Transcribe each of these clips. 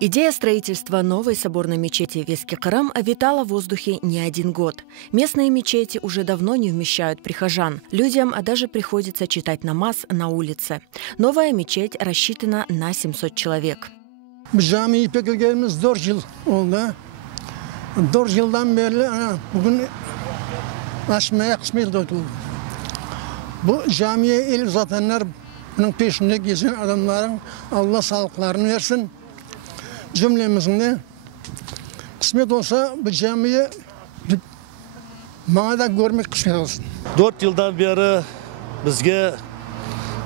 Идея строительства новой соборной мечети в Эски-Кырым витала в воздухе не один год. Местные мечети уже давно не вмещают прихожан. Людям даже приходится читать намаз на улице. Новая мечеть рассчитана на 700 человек. Cümlemizin kısmet olsa bu camiyi bana da görmek kısmet olsun. 4 yıldan beri bizge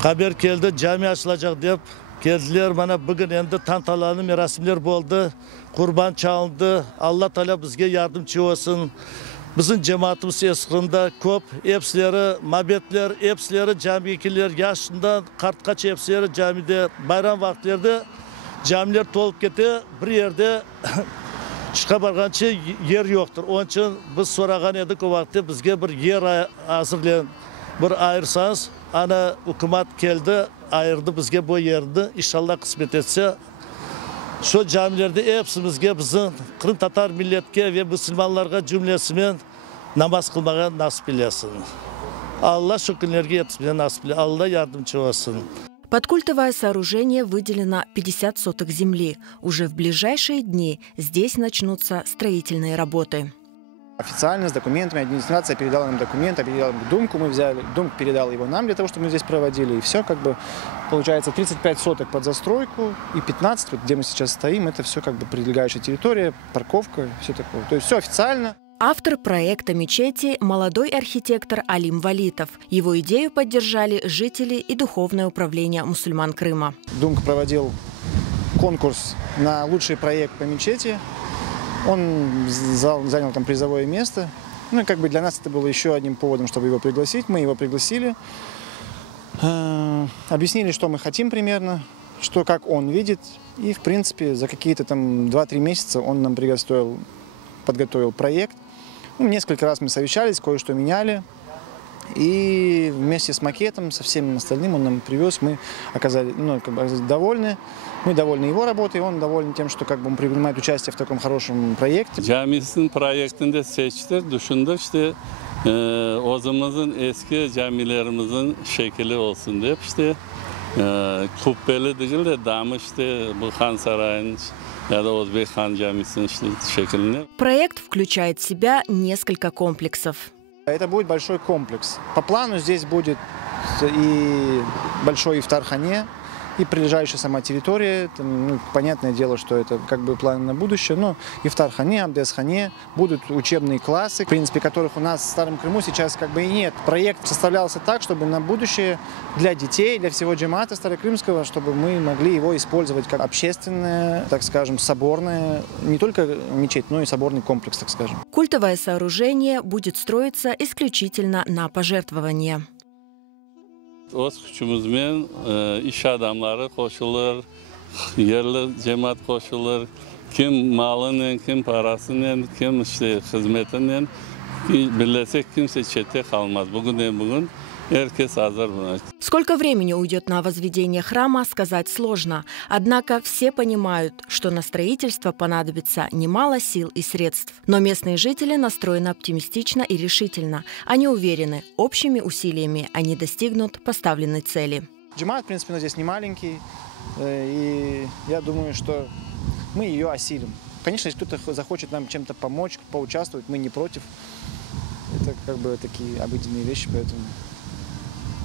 haber geldi, cami açılacak deyip geldiler. Bana bugün endi tantanalı merasimler oldu. Kurban çalındı. Allah Teala bizge yardımcı olsun. Bizim cemaatimiz eskirinde köp, hepsileri mabetler, hepsileri camikiler yaşından kartkaç hepsileri camide bayram vaktlerde camiler tolup gitti. Bir yerde çıka bargança yer yoktur. Onun için biz soragan edik o vakti bizge bir yer hazırlayan bir ayırsanız. Ana hükümet geldi, ayırdı bizge bu yerde. İnşallah kısmet etse şu camilerde hepsi bizge bizim Kırım Tatar milletke ve Müslümanlarga cümlesimen namaz kılmaya nasip eylesin. Allah şu günlerge yetişmeye nasip eylesin. Allah yardımcı olsun. Под культовое сооружение выделено 50 соток земли. Уже в ближайшие дни здесь начнутся строительные работы. Официально, с документами, администрация передала нам документы, передала Думку, мы взяли, Думка передал его нам для того, чтобы мы здесь проводили. И все, как бы, получается, 35 соток под застройку и 15, вот, где мы сейчас стоим, это все как бы прилегающая территория, парковка, все такое. То есть все официально. Автор проекта мечети – молодой архитектор Алим Валитов. Его идею поддержали жители и духовное управление мусульман Крыма. Думка проводил конкурс на лучший проект по мечети. Он занял там призовое место. Ну и как бы для нас это было еще одним поводом, чтобы его пригласить. Мы его пригласили, объяснили, что мы хотим примерно, что как он видит. И в принципе за какие-то там 2-3 месяца он нам подготовил проект. Ну, несколько раз мы совещались, кое-что меняли. И вместе с макетом, со всем остальным он нам привез. Мы оказались довольны. Мы довольны его работой, он доволен тем, что как бы он принимает участие в таком хорошем проекте. Camisinin proyektinde seçti, düşündü işte ozumuzun eski camilerimizin şekli olsun deyip işte kubbeli değil de damı işte bu Han Sarayı'nın ya da Özbek Han Camisi'nin işte şeklini. Проект включает в себя несколько комплексов. Это будет большой комплекс. По плану здесь будет и большой ифтар-хане, и прилежащая сама территория. Там, ну, понятное дело, что это как бы план на будущее. Но ифтар-хане, Абдес-хане, будут учебные классы, в принципе, которых у нас в Старом Крыму сейчас как бы и нет. Проект составлялся так, чтобы на будущее для детей, для всего джемата Старокрымского, чтобы мы могли его использовать как общественное, так скажем, соборное, не только мечеть, но и соборный комплекс, так скажем. Культовое сооружение будет строиться исключительно на пожертвования. Öz küçümüzmen iş adamları koşulur, yerli cemaat koşulur, kim malının, kim parasının, kim işte hizmetinin birleşik kimse çete kalmaz. Bugün herkes hazır buna. Сколько времени уйдет на возведение храма, сказать сложно. Однако все понимают, что на строительство понадобится немало сил и средств. Но местные жители настроены оптимистично и решительно. Они уверены, общими усилиями они достигнут поставленной цели. Джемат, в принципе, здесь не маленький, и я думаю, что мы ее осилим. Конечно, если кто-то захочет нам чем-то помочь, поучаствовать, мы не против. Это как бы такие обыденные вещи, поэтому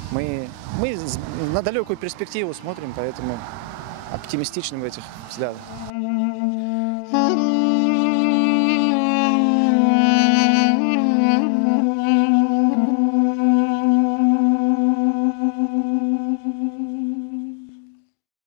мы на далекую перспективу смотрим, поэтому оптимистичны в этих взглядах.